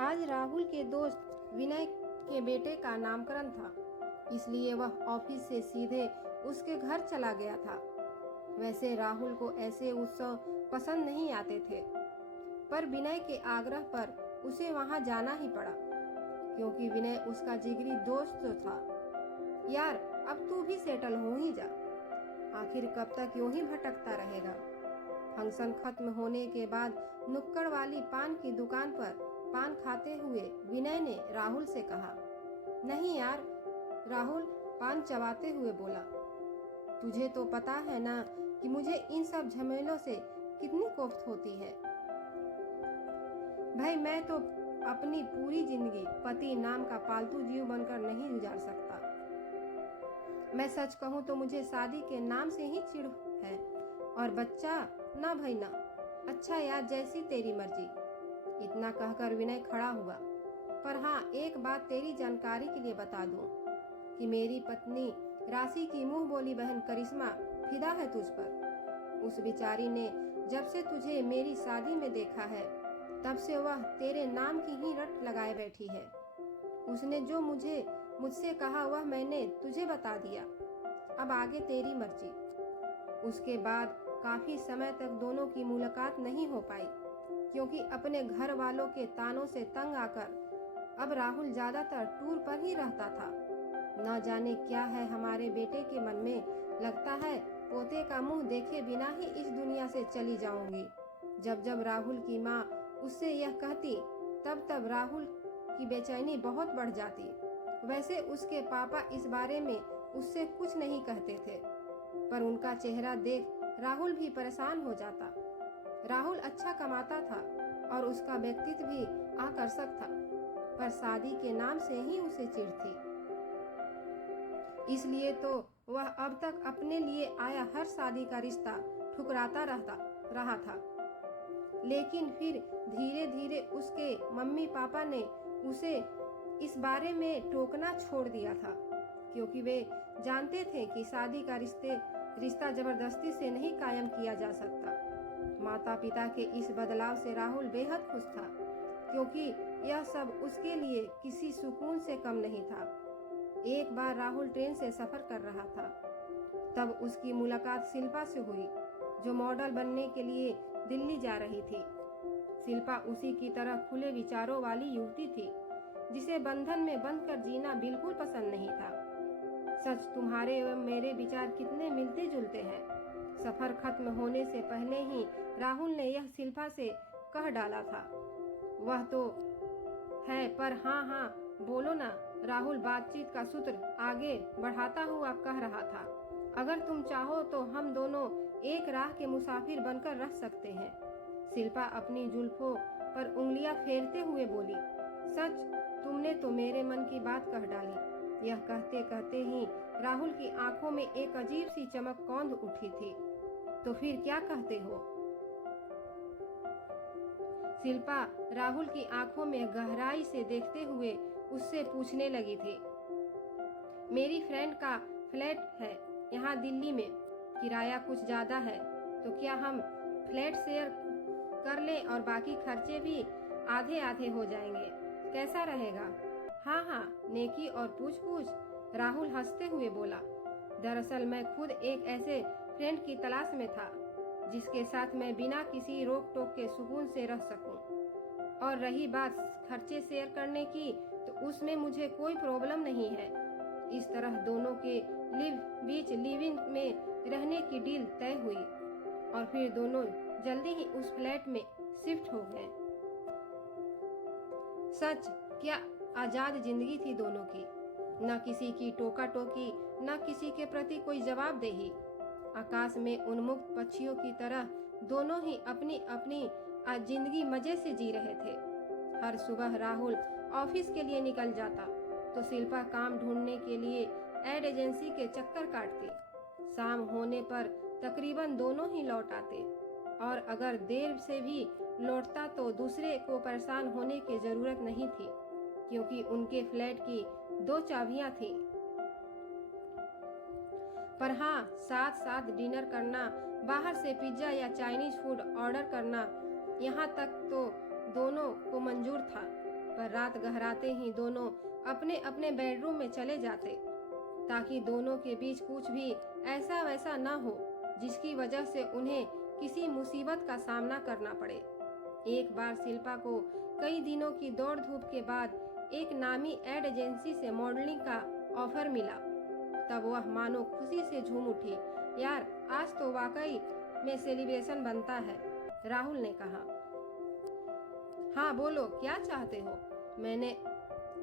आज राहुल के दोस्त विनय के बेटे का नामकरण था, इसलिए वह ऑफिस से सीधे उसके घर चला गया था। वैसे राहुल को ऐसे उत्सव पसंद नहीं आते थे, पर विनय के आग्रह पर उसे वहां जाना ही पड़ा, क्योंकि विनय उसका जिगरी दोस्त तो था। यार, अब तू भी सेटल हो ही जा, आखिर कब तक यूं ही भटकता रहेगा। फंक्शन खत्म होने के बाद नुक्कड़ वाली पान की दुकान पर पान खाते हुए विनय ने राहुल से कहा। नहीं यार, राहुल पान चबाते हुए बोला, तुझे तो पता है ना कि मुझे इन सब झमेलों से कितनी कोफ्त होती है। भाई, मैं तो अपनी पूरी जिंदगी पति नाम का पालतू जीव बनकर नहीं गुजार सकता। मैं सच कहूँ तो मुझे शादी के नाम से ही चिढ़ है, और बच्चा ना भाई ना। अच्छा यार, जैसी तेरी मर्जी। इतना कहकर विनय खड़ा हुआ। पर हाँ, एक बात तेरी जानकारी के लिए बता दूं कि मेरी पत्नी राशि की मुंह बोली बहन करिश्मा फिदा है तुझ पर। उस बेचारी ने जब से तुझे मेरी शादी में देखा है, तब से वह तेरे नाम की ही रट लगाए बैठी है। उसने जो मुझसे कहा वह मैंने तुझे बता दिया। अब आगे तेरी मर्जी। उसके बाद काफी समय तक दोनों की मुलाकात नहीं हो पाई, क्योंकि अपने घर वालों के तानों से तंग आकर अब राहुल ज्यादातर टूर पर ही रहता था। न जाने क्या है हमारे बेटे के मन में, लगता है पोते का मुंह देखे बिना ही इस दुनिया से चली जाऊंगी। जब जब राहुल की माँ उससे यह कहती, तब तब राहुल की बेचैनी बहुत बढ़ जाती। वैसे उसके पापा इस बारे में उससे कुछ नहीं कहते थे, पर उनका चेहरा देख राहुल भी परेशान हो जाता। राहुल अच्छा कमाता था और उसका व्यक्तित्व भी आकर्षक था, पर शादी के नाम से ही उसे चिढ़ थी। इसलिए तो वह अब तक अपने लिए आया हर शादी का रिश्ता ठुकराता रहा था। लेकिन फिर धीरे धीरे उसके मम्मी पापा ने उसे इस बारे में टोकना छोड़ दिया था, क्योंकि वे जानते थे कि शादी का रिश्ता जबरदस्ती से नहीं कायम किया जा सकता। माता पिता के इस बदलाव से राहुल बेहद खुश था, क्योंकि यह सब उसके लिए किसी सुकून से कम नहीं था। एक बार राहुल ट्रेन से सफर कर रहा था, तब उसकी मुलाकात शिल्पा से हुई, जो मॉडल बनने के लिए दिल्ली जा रही थी। शिल्पा उसी की तरह खुले विचारों वाली युवती थी, जिसे बंधन में बंधकर जीना बिल्कुल पसंद नहीं था। सच, तुम्हारे एवं मेरे विचार कितने मिलते जुलते हैं। सफर खत्म होने से पहले ही राहुल ने यह शिल्पा से कह डाला था। वह तो है, पर हाँ बोलो ना, राहुल बातचीत का सूत्र आगे बढ़ाता हुआ कह रहा था। अगर तुम चाहो तो हम दोनों एक राह के मुसाफिर बनकर रह सकते हैं। शिल्पा अपनी जुल्फों पर उंगलियां फेरते हुए बोली, सच, तुमने तो मेरे मन की बात कह डाली। यह कहते कहते ही राहुल की आंखों में एक अजीब सी चमक कौंध उठी थी। तो फिर क्या कहते हो? शिल्पा राहुल की आंखों में गहराई से देखते हुए उससे पूछने लगी थी। मेरी फ्रेंड का फ्लैट है यहाँ दिल्ली में, किराया कुछ ज्यादा है, तो क्या हम फ्लैट शेयर कर लें और बाकी खर्चे भी आधे आधे हो जाएंगे? कैसा रहेगा? हाँ, नेकी और पूछ पूछ, राहुल हंसते हुए बोला। दरअसल मैं खुद एक ऐसे फ्रेंड की तलाश में था, जिसके साथ मैं बिना किसी रोक टोक के सुकून से रह सकूं। और रही बात खर्चे शेयर करने की, तो उसमें मुझे कोई प्रॉब्लम नहीं है। इस तरह दोनों के बीच लिविंग में रहने की डील तय हुई, और फिर दोनों जल्दी ही उस फ्लैट में शिफ्ट हो गए। सच, क्या आजाद जिंदगी थी दोनों की। न किसी की टोका टोकी, न किसी के प्रति कोई जवाबदेही। आकाश में उन्मुक्त पक्षियों की तरह दोनों ही अपनी अपनी जिंदगी मजे से जी रहे थे। हर सुबह राहुल ऑफिस के लिए निकल जाता, तो शिल्पा काम ढूंढने के लिए एड एजेंसी के चक्कर काटती। शाम होने पर तकरीबन दोनों ही लौट आते, और अगर देर से भी लौटता तो दूसरे को परेशान होने की जरूरत नहीं थी, क्योंकि उनके फ्लैट की 2 चाबियां थीं। पर हाँ, साथ साथ डिनर करना, बाहर से पिज्जा या चाइनीज फूड ऑर्डर करना, यहाँ तक तो दोनों को मंजूर था। पर रात गहराते ही दोनों अपने अपने बेडरूम में चले जाते, ताकि दोनों के बीच कुछ भी ऐसा वैसा न हो जिसकी वजह से उन्हें किसी मुसीबत का सामना करना पड़े। एक बार शिल्पा को कई दिनों की दौड़ धूप के बाद एक नामी एड एजेंसी से मॉडलिंग का ऑफर मिला। तब वह मानो खुशी से झूम उठी। यार, आज तो वाकई में सेलिब्रेशन बनता है, राहुल ने कहा। हाँ बोलो, क्या चाहते हो? मैंने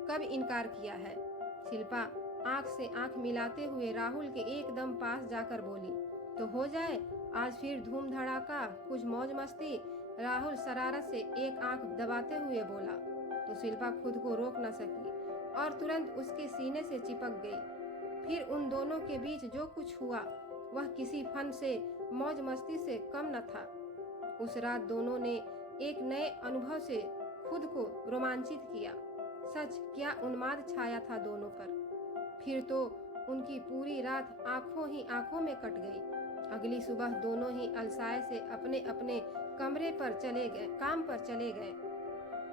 कब इनकार किया है? शिल्पा आंख से आंख मिलाते हुए राहुल के एकदम पास जाकर बोली। तो हो जाए आज फिर धूम धड़ाका, कुछ मौज मस्ती। राहुल शरारत से एक आंख दबाते हुए बोला तो शिल्पा खुद को रोक न सकी और तुरंत उसके सीने से चिपक गई। फिर उन दोनों के बीच जो कुछ हुआ वह किसी फन से, मौज मस्ती से कम न था। उस रात दोनों ने एक नए अनुभव से खुद को रोमांचित किया। सच, क्या उन्माद छाया था दोनों पर। फिर तो उनकी पूरी रात आंखों ही आंखों में कट गई। अगली सुबह दोनों ही अलसाए से अपने अपने कमरे पर चले गए, काम पर चले गए।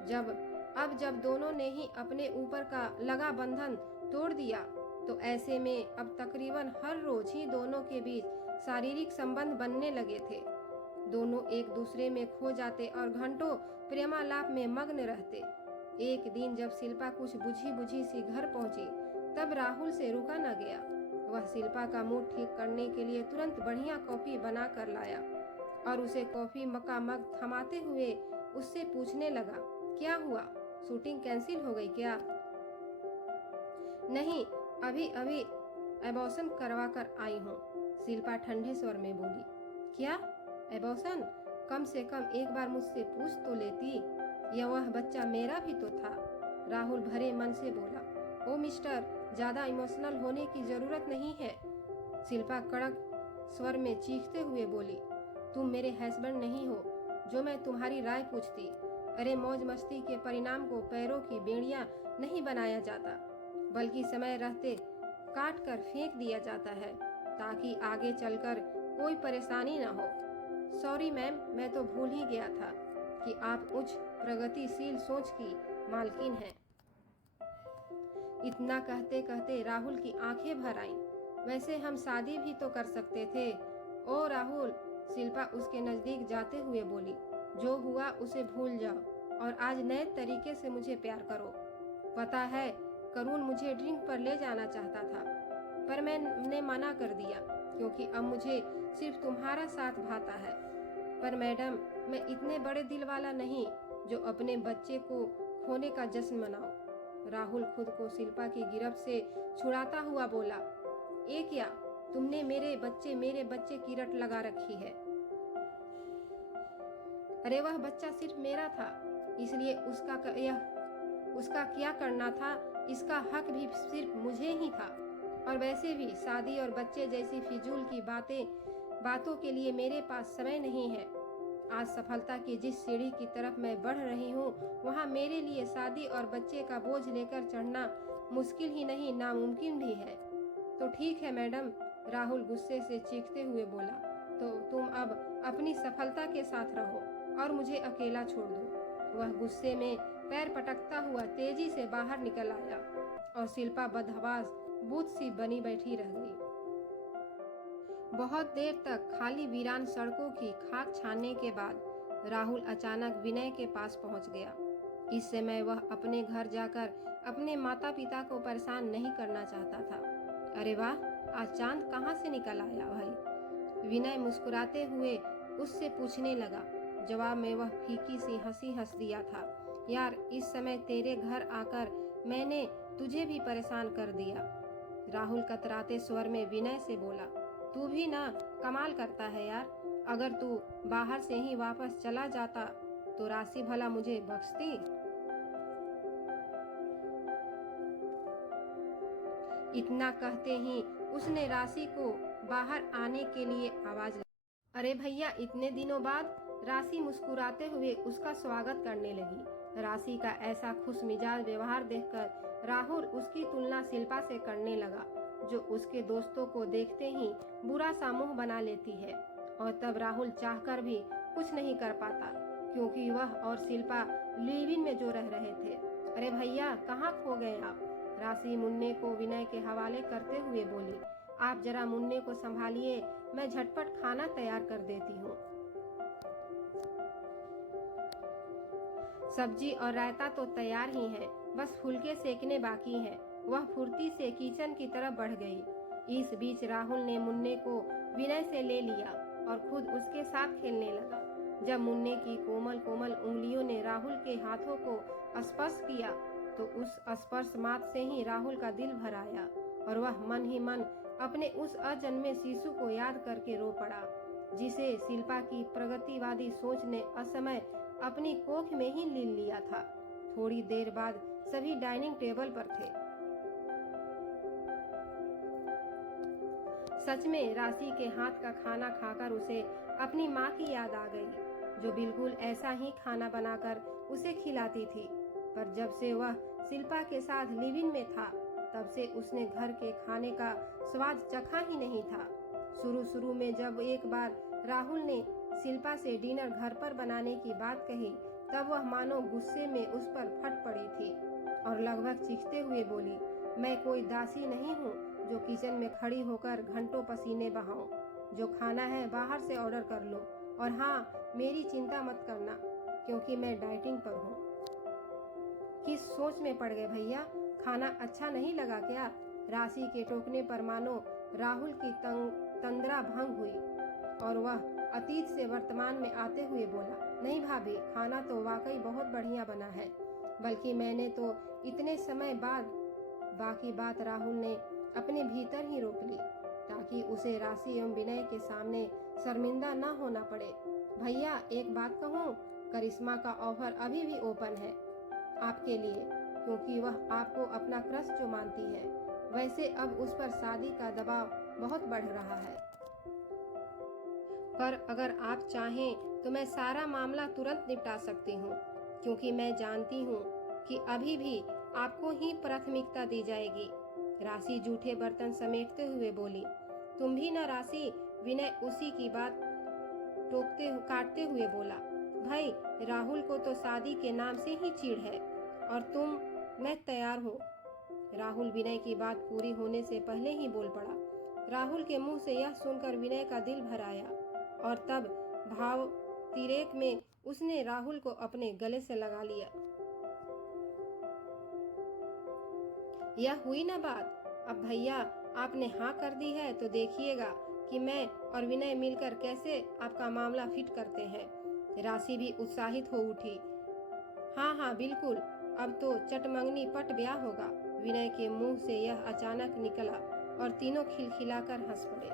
जब दोनों ने ही अपने ऊपर का लगा बंधन तोड़ दिया, तो ऐसे में अब तकरीबन हर रोज ही दोनों के बीच शारीरिक संबंध बनने लगे थे। दोनों एक दूसरे में खो जाते और घंटों प्रेमालाप में मग्न रहते। एक दिन जब शिल्पा कुछ बुझी बुझी सी घर पहुंची, तब राहुल से रुका न गया। वह शिल्पा का मूड ठीक करने के लिए तुरंत बढ़िया कॉफी बना कर लाया और उसे कॉफी का मग थमाते हुए उससे पूछने लगा, क्या हुआ? शूटिंग कैंसिल हो गई क्या? नहीं, अभी अभी एबॉर्शन करवा कर आई हूँ, शिल्पा ठंडे स्वर में बोली। क्या एबॉर्शन? कम से कम एक बार मुझसे पूछ तो लेती, यह वह बच्चा मेरा भी तो था, राहुल भरे मन से बोला। ओ मिस्टर, ज्यादा इमोशनल होने की जरूरत नहीं है, शिल्पा कड़क स्वर में चीखते हुए बोली। तुम मेरे हस्बैंड नहीं हो जो मैं तुम्हारी राय पूछती। अरे, मौज मस्ती के परिणाम को पैरों की बेड़ियां नहीं बनाया जाता, बल्कि समय रहते काट कर फेंक दिया जाता है, ताकि आगे चलकर कोई परेशानी न हो। सॉरी मैम, मैं तो भूल ही गया था कि आप उच्च प्रगतिशील सोच की मालकिन हैं। इतना कहते कहते राहुल की आंखें भर आईं। वैसे हम शादी भी तो कर सकते थे। ओ राहुल, शिल्पा उसके नजदीक जाते हुए बोली। जो हुआ उसे भूल जाओ और आज नए तरीके से मुझे प्यार करो। पता है, करुण मुझे ड्रिंक पर ले जाना चाहता था, पर मैंने मना कर दिया, क्योंकि अब मुझे सिर्फ तुम्हारा साथ भाता है। पर मैडम, मैं इतने बड़े दिल वाला नहीं जो अपने बच्चे को खोने का जश्न मनाऊं। राहुल खुद को शिल्पा की गिरफ्त से छुड़ाता हुआ बोला। ए क्या, तुमने मेरे बच्चे की रट लगा रखी है। अरे, वह बच्चा सिर्फ मेरा था, इसलिए उसका क्या करना था, इसका हक भी सिर्फ मुझे ही था। और वैसे भी शादी और बच्चे जैसी फिजूल की बातों के लिए मेरे पास समय नहीं है। आज सफलता की जिस सीढ़ी की तरफ मैं बढ़ रही हूँ, वहाँ मेरे लिए शादी और बच्चे का बोझ लेकर चढ़ना मुश्किल ही नहीं, नामुमकिन भी है। तो ठीक है मैडम, राहुल गुस्से से चीखते हुए बोला। तो तुम अब अपनी सफलता के साथ रहो और मुझे अकेला छोड़ दो। वह गुस्से में पैर पटकता हुआ तेजी से बाहर निकल आया और शिल्पा बदहवास बूथ सी बनी बैठी रह गई। बहुत देर तक खाली वीरान सड़कों की खाक छानने के बाद राहुल अचानक विनय के पास पहुंच गया। इस समय वह अपने घर जाकर अपने माता पिता को परेशान नहीं करना चाहता था। अरे वाह, आज चांद कहाँ से निकल आया भाई? विनय मुस्कुराते हुए उससे पूछने लगा। जवाब में वह फीकी सी हंसी हंस दिया था। यार, इस समय तेरे घर आकर मैंने तुझे भी परेशान कर दिया, राहुल कतराते स्वर में विनय से बोला। तू भी ना कमाल करता है यार। अगर तू बाहर से ही वापस चला जाता तो राशि भला मुझे बख्शती? इतना कहते ही उसने राशि को बाहर आने के लिए आवाज दी। अरे भैया, इतने दिनों बाद? राशि मुस्कुराते हुए उसका स्वागत करने लगी। राशि का ऐसा खुश मिजाज व्यवहार देखकर राहुल उसकी तुलना शिल्पा से करने लगा, जो उसके दोस्तों को देखते ही बुरा सा मुंह बना लेती है। और तब राहुल चाहकर भी कुछ नहीं कर पाता, क्योंकि वह और शिल्पा लिव-इन में जो रह रहे थे। अरे भैया, कहाँ खो गए आप? राशि मुन्ने को विनय के हवाले करते हुए बोली। आप जरा मुन्ने को संभालिए, मैं झटपट खाना तैयार कर देती हूँ। सब्जी और रायता तो तैयार ही है, बस फुलके सेकने बाकी हैं। वह फुर्ती से किचन की तरफ बढ़ गई। इस बीच राहुल ने मुन्ने को विनय से ले लिया और खुद उसके साथ खेलने लगा। जब मुन्ने की कोमल कोमल उंगलियों ने राहुल के हाथों को स्पर्श किया तो उस स्पर्श मात्र से ही राहुल का दिल भर आया और वह मन ही मन अपने उस अजन्मे शिशु को याद करके रो पड़ा, जिसे शिल्पा की प्रगतिवादी सोच ने असमय अपनी कोख में ही लीन लिया था। थोड़ी देर बाद सभी डाइनिंग टेबल पर थे। सच में राशि के हाथ का खाना खाकर उसे अपनी माँ की याद आ गई, जो बिल्कुल ऐसा ही खाना बनाकर उसे खिलाती थी। पर जब से वह शिल्पा के साथ लिव-इन में था, तब से उसने घर के खाने का स्वाद चखा ही नहीं था। शुरू में जब एक बार राहुल ने शिल्पा से डिनर घर पर बनाने की बात कही, तब वह मानो गुस्से में उस पर फट पड़ी थी और लगभग चीखते हुए बोली, मैं कोई दासी नहीं हूँ जो किचन में खड़ी होकर घंटों पसीने बहाऊं। जो खाना है बाहर से ऑर्डर कर लो, और हाँ, मेरी चिंता मत करना क्योंकि मैं डाइटिंग पर हूँ। किस सोच में पड़ गए भैया? खाना अच्छा नहीं लगा क्या? राशि के टोकने पर मानो राहुल की तंद्रा भंग हुई और वह अतीत से वर्तमान में आते हुए बोला, नहीं भाभी, खाना तो वाकई बहुत बढ़िया बना है, बल्कि मैंने तो इतने समय बाद। बाकी बात राहुल ने अपने भीतर ही रोक ली ताकि उसे राशि एवं विनय के सामने शर्मिंदा न होना पड़े। भैया, एक बात कहूँ, करिश्मा का ऑफर अभी भी ओपन है आपके लिए, क्योंकि वह आपको अपना क्रश जो मानती है। वैसे अब उस पर शादी का दबाव बहुत बढ़ रहा है, पर अगर आप चाहें तो मैं सारा मामला तुरंत निपटा सकती हूँ, क्योंकि मैं जानती हूँ कि अभी भी आपको ही प्राथमिकता दी जाएगी। राशि जूठे बर्तन समेटते हुए बोली। तुम भी ना राशि? विनय उसी की बात काटते हुए बोला। भाई, राहुल को तो शादी के नाम से ही चिढ़ है और तुम। मैं तैयार हूँ। राहुल विनय की बात पूरी होने से पहले ही बोल पड़ा। राहुल के मुंह से यह सुनकर विनय का दिल भर आया और तब भाव तिरेक में उसने राहुल को अपने गले से लगा लिया। यह हुई ना बात? अब भैया, आपने हाँ कर दी है तो देखिएगा कि मैं और विनय मिलकर कैसे आपका मामला फिट करते हैं। राशि भी उत्साहित हो उठी। हाँ हाँ बिल्कुल, अब तो चटमंगनी पट ब्याह होगा। विनय के मुंह से यह अचानक निकला और तीनों खिलखिलाकर हंस पड़े।